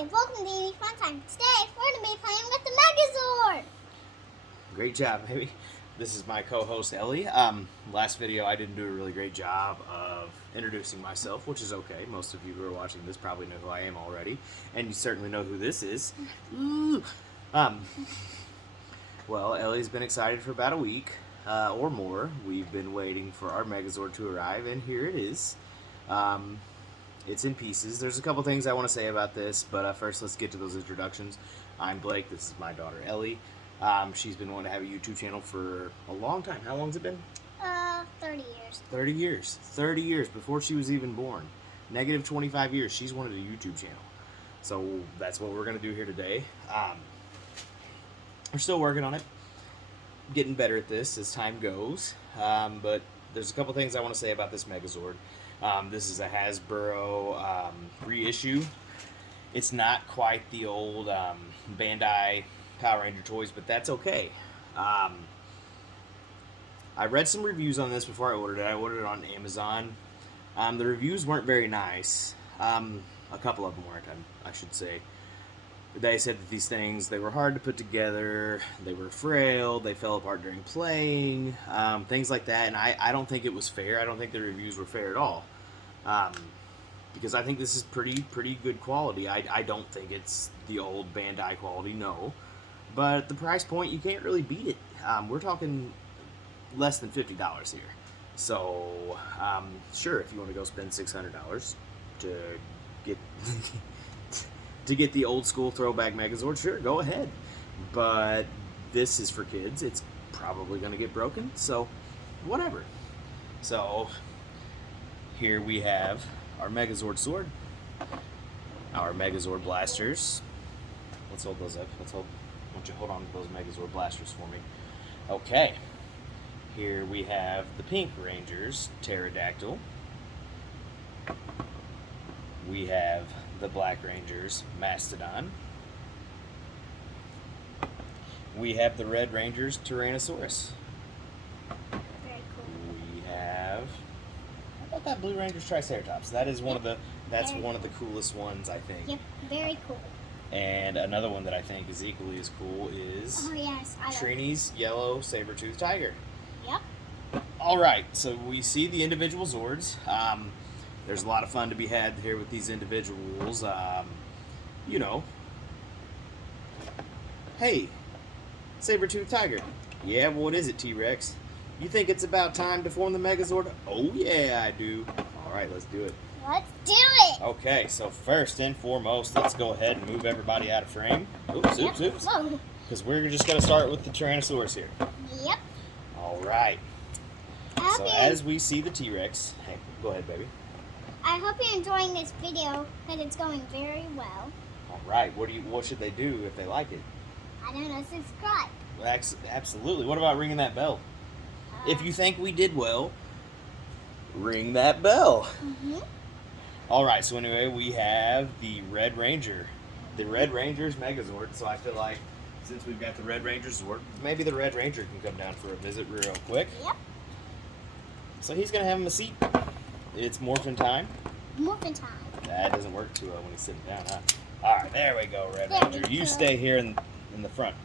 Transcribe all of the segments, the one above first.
Ellie, welcome to Easy Fun Time. Today, we're going to be playing with the Megazord. Great job, baby. This is my co-host, Ellie. Last video, I didn't do a really great job of introducing myself, which is okay. Most of you who are watching this probably know who I am already, and you certainly know who this is. Ooh. Well, Ellie's been excited for about a week or more. We've been waiting for our Megazord to arrive, and here it is. It's in pieces. There's a couple things I want to say about this, but first let's get to those introductions. I'm Blake. This is my daughter, Ellie. She's been wanting to have a YouTube channel for a long time. How long has it been? 30 years. 30 years. 30 years before she was even born. Negative 25 years. She's wanted a YouTube channel. So that's what we're going to do here today. We're still working on it. Getting better at this as time goes. But there's a couple things I want to say about this Megazord. This is a Hasbro reissue. It's not quite the old Bandai Power Ranger toys, but that's okay. I read some reviews on this before I ordered it. I ordered it on Amazon. The reviews weren't very nice. A couple of them weren't, I should say. They said that these things, they were hard to put together, they were frail, they fell apart during playing, things like that, and I don't think it was fair. I don't think the reviews were fair at all. Because I think this is pretty good quality. I don't think it's the old Bandai quality, no. But at the price point, you can't really beat it. We're talking less than $50 here. So, sure, if you want to go spend $600 to get to get the old school throwback Megazord, sure, go ahead. But this is for kids. It's probably going to get broken, so whatever. So, here we have our Megazord sword, our Megazord blasters. Let's hold those up. Why don't you hold on to those Megazord blasters for me? Okay. Here we have the Pink Ranger's Pterodactyl. We have the Black Ranger's Mastodon. We have the Red Ranger's Tyrannosaurus. Very cool. We have, how about that Blue Ranger's Triceratops? That is one of the coolest ones, I think. Yep, very cool. And another one that I think is equally as cool is Trini's Yellow Saber-Toothed Tiger. Yep. Alright, so we see the individual Zords. There's a lot of fun to be had here with these individuals. You know. Hey, Saber-Toothed Tiger. Yeah, well, what is it, T-Rex? You think it's about time to form the Megazord? Oh, yeah, I do. Alright, let's do it. Let's do it! Okay, so first and foremost, let's go ahead and move everybody out of frame. Oops. Because we're just going to start with the Tyrannosaurus here. Yep. Alright. So as we see the T-Rex, hey, go ahead, baby. I hope you're enjoying this video because it's going very well. Alright, what should they do if they like it? I don't know, subscribe. Well, absolutely. What about ringing that bell? If you think we did well, ring that bell. Alright, so anyway, we have the Red Ranger. The Red Ranger's Megazord, so I feel like since we've got the Red Ranger Zord, maybe the Red Ranger can come down for a visit real quick. Yep. So he's going to have him a seat. It's morphin' time. Morphin' time. That doesn't work too well when he's sitting down, huh? Alright, there we go, Red Ranger. You stay here in the front.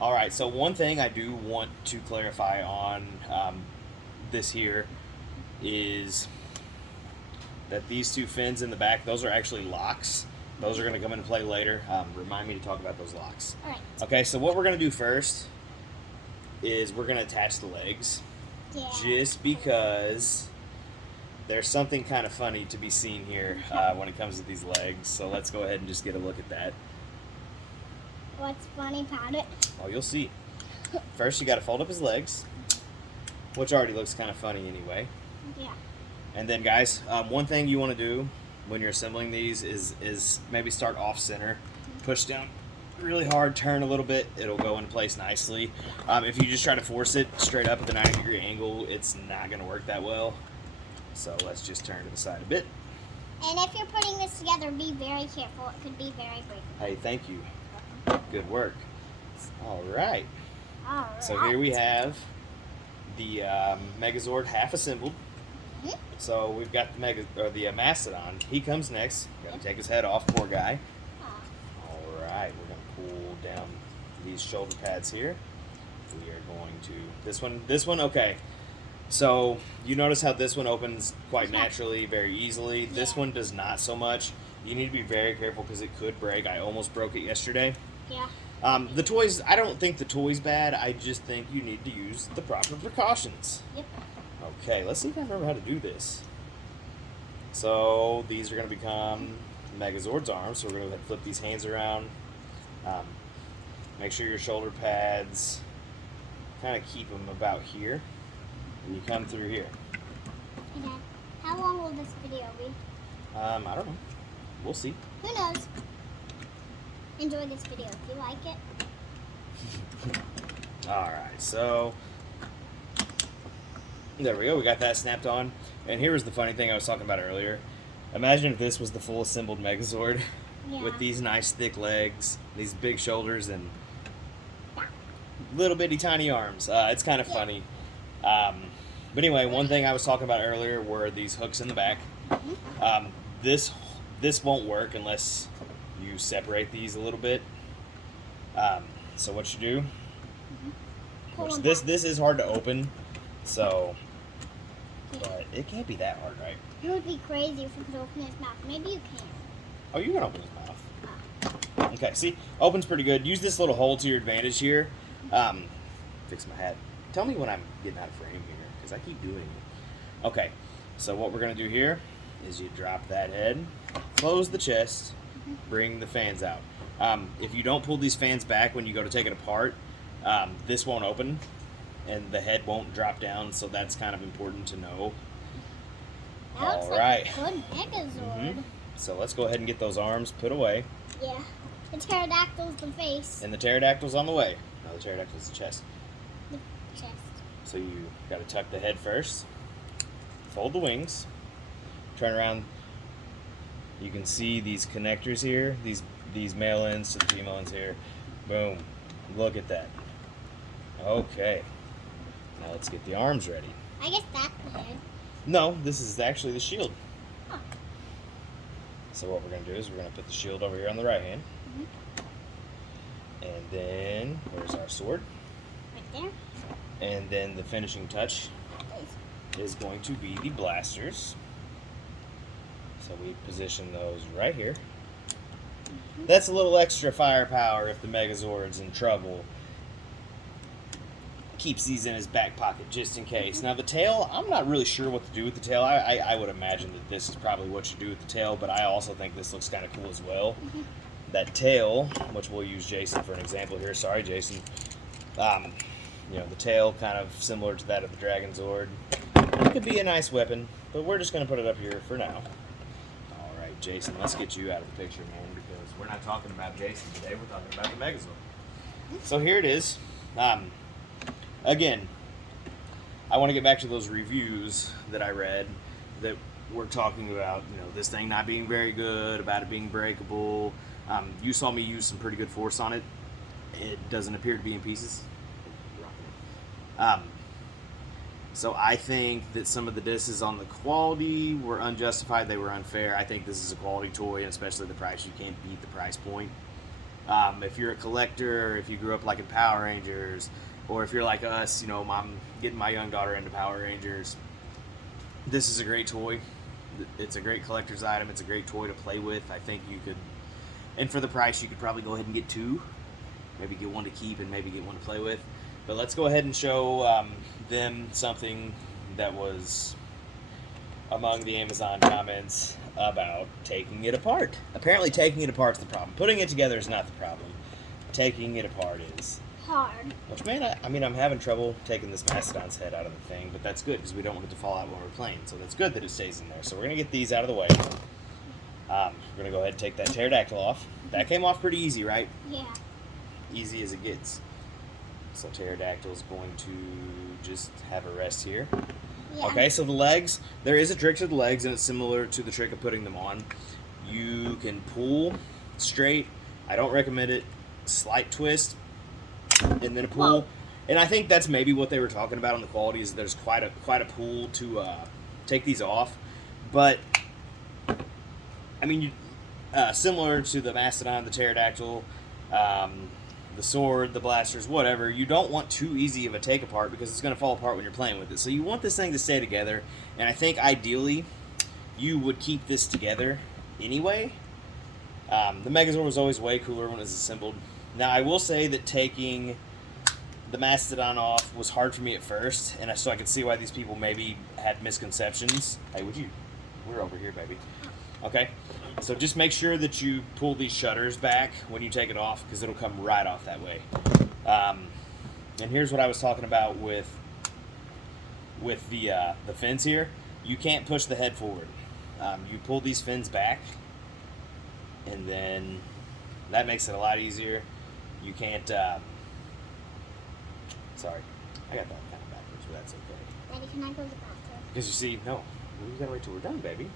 Alright, so one thing I do want to clarify on this here is that these two fins in the back, those are actually locks. Those are going to come into play later. Remind me to talk about those locks. Alright. Okay, so what we're going to do first is we're going to attach the legs. Yeah. Just because there's something kind of funny to be seen here when it comes to these legs. So let's go ahead and just get a look at that. What's funny about it? Oh, you'll see. First, you got to fold up his legs, which already looks kind of funny anyway. Yeah. And then, guys, one thing you want to do when you're assembling these is maybe start off center, push down really hard, turn a little bit, it'll go in place nicely. If you just try to force it straight up at the 90-degree angle, it's not going to work that well. So let's just turn to the side a bit. And if you're putting this together, be very careful. It could be very breakable. Hey, thank you. Good work. All right. All right. So here we have the Megazord half assembled. So we've got the Mastodon. He comes next. Got to take his head off, poor guy. right, we're going to pull down these shoulder pads here. We are going to, this one, okay. So you notice how this one opens quite naturally, very easily. Yeah. This one does not so much. You need to be very careful because it could break. I almost broke it yesterday. Yeah. The toys, I don't think the toy's bad. I just think you need to use the proper precautions. Yep. Okay, let's see if I remember how to do this. So these are going to become Megazord's arms. So we're going to flip these hands around. Make sure your shoulder pads kind of keep them about here. And you come through here. Hey, Dad, how long will this video be? I don't know. We'll see. Who knows? Enjoy this video if you like it. Alright, so there we go. We got that snapped on. And here was the funny thing I was talking about earlier. Imagine if this was the full assembled Megazord with these nice thick legs, these big shoulders, and little bitty tiny arms. It's kind of funny. But anyway, one thing I was talking about earlier were these hooks in the back. This won't work unless you separate these a little bit. So what you do, which this is hard to open, so, but it can't be that hard, right? It would be crazy if we could open his mouth. Maybe you can. Oh, you can open his mouth. Okay, see, opens pretty good. Use this little hole to your advantage here. Fix my hat. Tell me when I'm getting out of frame here, because I keep doing it. Okay, so what we're going to do here is you drop that head, close the chest, bring the fans out. If you don't pull these fans back when you go to take it apart, this won't open, and the head won't drop down, so that's kind of important to know. That looks like a good Megazord. So let's go ahead and get those arms put away. Yeah. The pterodactyl's the face. And the pterodactyl's on the way. No, the pterodactyl's the chest. The chest. So you got to tuck the head first, fold the wings, turn around. You can see these connectors here, these male ends to the female ends here. Boom. Look at that. Okay. Now let's get the arms ready. I guess that's the head. No, this is actually the shield. Huh. So what we're going to do is we're going to put the shield over here on the right hand. And then, where's our sword? Right there. And then the finishing touch is going to be the blasters. So we position those right here. That's a little extra firepower if the Megazord's in trouble. Keeps these in his back pocket just in case. Now the tail, I'm not really sure what to do with the tail. I would imagine that this is probably what you do with the tail, but I also think this looks kind of cool as well. That tail, which we'll use Jason for an example here. Sorry, Jason. You know, the tail kind of similar to that of the Dragon Zord. It could be a nice weapon, but we're just going to put it up here for now. All right, Jason, let's get you out of the picture, man, because we're not talking about Jason today. We're talking about the Megazord. So here it is. Again, I want to get back to those reviews that I read that were talking about, you know, this thing not being very good, about it being breakable. You saw me use some pretty good force on it. It doesn't appear to be in pieces. So I think that some of the disses on the quality were unjustified. They were unfair. I think this is a quality toy, and especially the price. You can't beat the price point. If you're a collector, or if you grew up like in Power Rangers, or if you're like us, you know, I'm getting my young daughter into Power Rangers, this is a great toy. It's a great collector's item. It's a great toy to play with. I think you could, and for the price, you could probably go ahead and get two. Maybe get one to keep and maybe get one to play with. But let's go ahead and show them something that was among the Amazon comments about taking it apart. Apparently taking it apart is the problem. Putting it together is not the problem. Taking it apart is hard. Which, man, I mean, I'm having trouble taking this Mastodon's head out of the thing, but that's good because we don't want it to fall out when we're playing. So that's good that it stays in there. So we're going to get these out of the way. We're going to go ahead and take that pterodactyl off. That came off pretty easy, right? Yeah. Easy as it gets. So pterodactyl's going to just have a rest here. Yeah. Okay, so the legs, there is a trick to the legs, and it's similar to the trick of putting them on. You can pull straight. I don't recommend it. Slight twist, and then a pull. Whoa. And I think that's maybe what they were talking about on the quality, is there's quite a pull to take these off. But, I mean, similar to the Mastodon, the pterodactyl, the sword, the blasters, whatever. You don't want too easy of a take apart because it's going to fall apart when you're playing with it. So you want this thing to stay together, and I think ideally you would keep this together anyway. The Megazord was always way cooler when it was assembled. Now I will say that taking the Mastodon off was hard for me at first, and so I could see why these people maybe had misconceptions. Hey, we're over here, baby. Okay, so just make sure that you pull these shutters back when you take it off, because it'll come right off that way. And here's what I was talking about with the fins here. You can't push the head forward. You pull these fins back, and then that makes it a lot easier. You can't, sorry, I got that kind of backwards, but that's okay. Daddy, can I go to the bathroom? Because you see, no, we gotta wait till we're done, baby.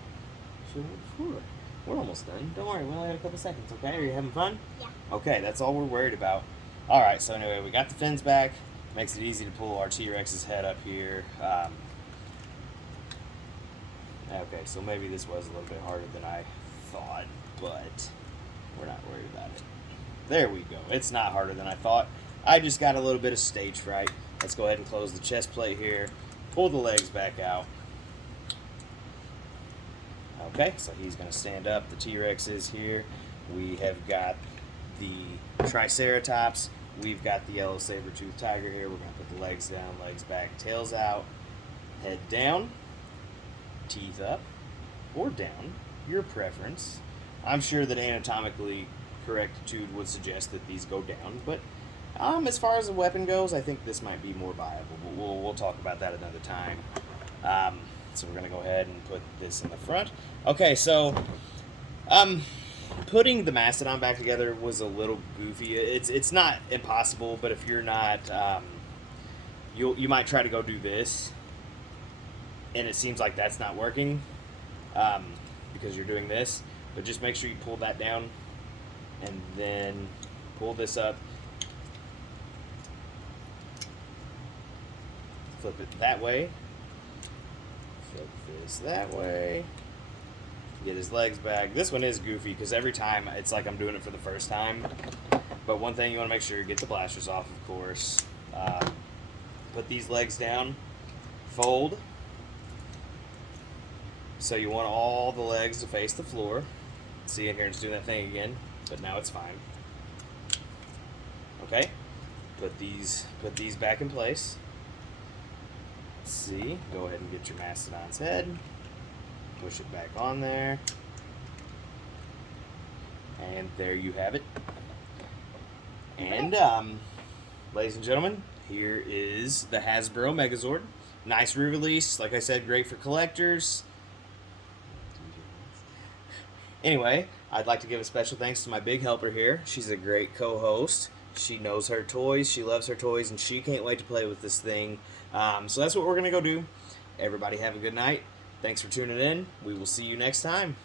We're almost done. Don't worry, we only have a couple seconds, okay? Are you having fun? Yeah. Okay, that's all we're worried about. Alright, so anyway, we got the fins back. Makes it easy to pull our T-Rex's head up here. Okay, so maybe this was a little bit harder than I thought, but we're not worried about it. There we go. It's not harder than I thought. I just got a little bit of stage fright. Let's go ahead and close the chest plate here. Pull the legs back out. Okay, so he's going to stand up. The T-Rex is here. We have got the Triceratops. We've got the yellow saber-toothed tiger here. We're going to put the legs down, legs back, tails out, head down, teeth up, or down, your preference. I'm sure that anatomically correctitude would suggest that these go down, but as far as the weapon goes, I think this might be more viable, but we'll talk about that another time. So we're going to go ahead and put this in the front. Okay, so putting the Mastodon back together was a little goofy. It's not impossible, but if you're not, you might try to go do this, and it seems like that's not working because you're doing this. But just make sure you pull that down, and then pull this up. Flip it that way. Flip this that way. Get his legs back. This one is goofy because every time it's like I'm doing it for the first time. But one thing you want to make sure you get the blasters off, of course. Put these legs down. Fold. So you want all the legs to face the floor. See in here, it's doing that thing again, but now it's fine. Okay. Put these back in place. See, go ahead and get your Mastodon's head. Push it back on there. And there you have it. And, ladies and gentlemen, here is the Hasbro Megazord. Nice re-release. Like I said, great for collectors. Anyway, I'd like to give a special thanks to my big helper here. She's a great co-host. She knows her toys, she loves her toys, and she can't wait to play with this thing. So that's what we're going to go do. Everybody have a good night. Thanks for tuning in. We will see you next time.